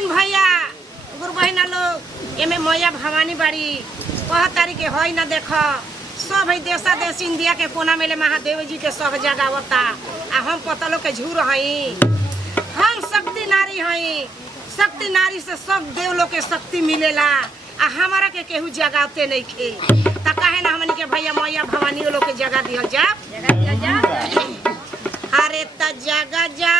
दिन भैया गुरु बहिना लोग एमे मैया भवानी बाड़ी कह तारी के हई ना देख सब है देशा देश इंडिया के कोना मेले महादेव जी के सब जगावता आ हम पतलो के झूर हई। हम शक्ति नारी हई, शक्ति नारी से सब देव लोग के शक्ति मिलेला आ हमारा के केहू जगाते नहीं खे त काहे ना हमनी के भैया मैया भवानी लोग के जगा दिहल जा। अरे त जगा जा